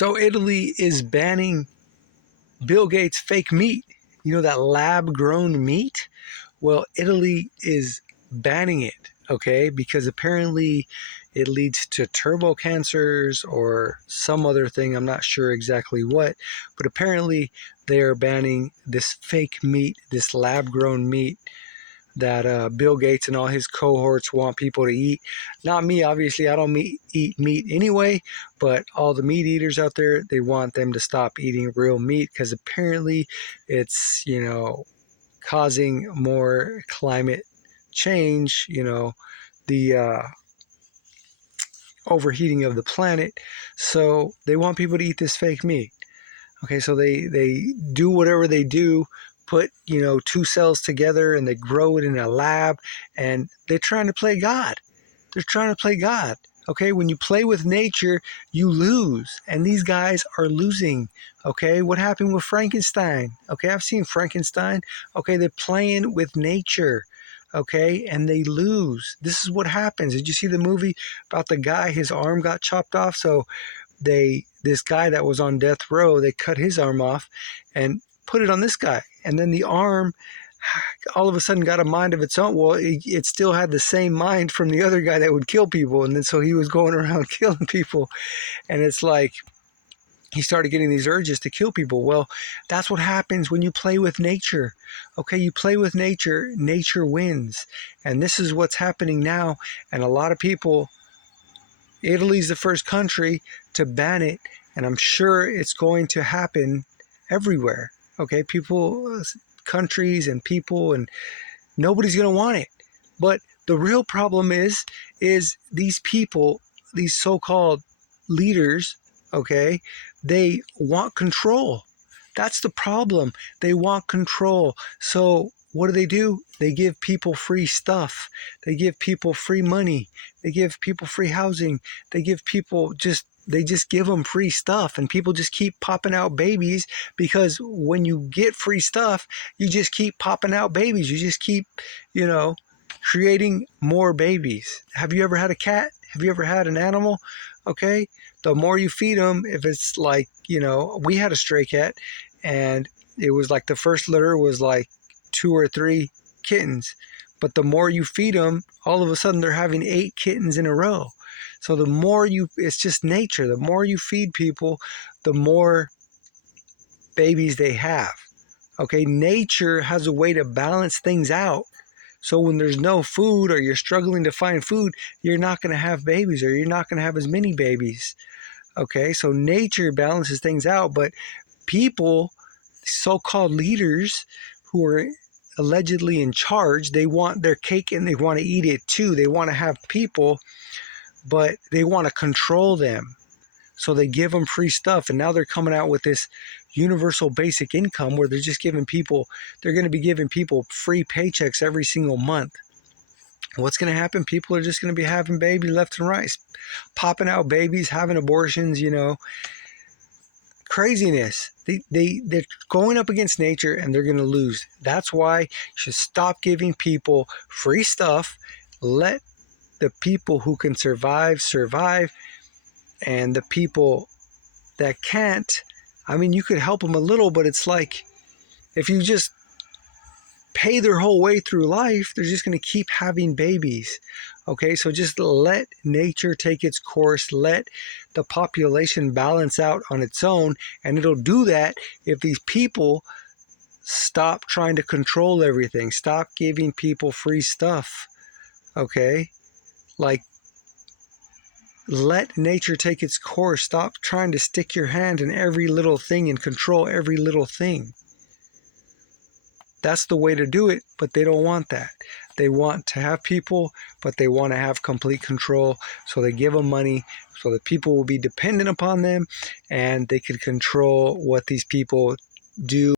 So Italy is banning Bill Gates' fake meat. You know, that lab-grown meat? Well, Italy is banning it, okay? Because apparently it leads to turbo cancers or some other thing. I'm not sure exactly what, but apparently they are banning this fake meat, this lab-grown meat that Bill Gates and all his cohorts want people to eat. Not me, obviously. I don't eat meat anyway, but all the meat eaters out there, they want them to stop eating real meat because apparently it's, causing more climate change, the overheating of the planet. So they want people to eat this fake meat. Okay, so they do whatever they do, put, two cells together and they grow it in a lab, and they're trying to play God. They're trying to play God. Okay, when you play with nature, you lose, and these guys are losing. Okay, what happened with Frankenstein? Okay, I've seen Frankenstein. Okay, they're playing with nature. Okay, and they lose. This is what happens. Did you see the movie about the guy? His arm got chopped off. So this guy that was on death row, they cut his arm off and put it on this guy, and then the arm all of a sudden got a mind of its own. Well, it still had the same mind from the other guy that would kill people, and then so he was going around killing people, and it's like he started getting these urges to kill people. Well, that's what happens when you play with nature. Okay, you play with nature, nature wins, and this is what's happening now. And a lot of people, Italy's the first country to ban it, and I'm sure it's going to happen everywhere. Okay, people, countries and people, and nobody's going to want it. But the real problem is these people, these so-called leaders, okay, they want control. That's the problem. They want control. So what do? They give people free stuff. They give people free money. They give people free housing. They just give them free stuff, and people just keep popping out babies because when you get free stuff, you just keep popping out babies. You just keep, creating more babies. Have you ever had a cat? Have you ever had an animal? Okay. The more you feed them, if it's like, we had a stray cat, and it was like the first litter was like 2 or 3 kittens. But the more you feed them, all of a sudden they're having 8 kittens in a row. So it's just nature. The more you feed people, the more babies they have. Okay, nature has a way to balance things out. So when there's no food or you're struggling to find food, you're not going to have babies, or you're not going to have as many babies. Okay, so nature balances things out, but people, so-called leaders who are allegedly in charge, they want their cake and they want to eat it too. They want to have people, but they want to control them. So they give them free stuff, and now they're coming out with this universal basic income where they're going to be giving people free paychecks every single month. What's going to happen? People are just going to be having babies left and right, popping out babies, having abortions, craziness. They're going up against nature, and they're going to lose. That's why you should stop giving people free stuff. Let the people who can survive, and the people that can't, you could help them a little, but it's like if you just pay their whole way through life, they're just going to keep having babies. Okay, so just let nature take its course. Let the population balance out on its own, and it'll do that if these people stop trying to control everything. Stop giving people free stuff. Okay, like, let nature take its course. Stop trying to stick your hand in every little thing and control every little thing. That's the way to do it, but they don't want that. They want to have people, but they want to have complete control. So they give them money so that people will be dependent upon them, and they can control what these people do.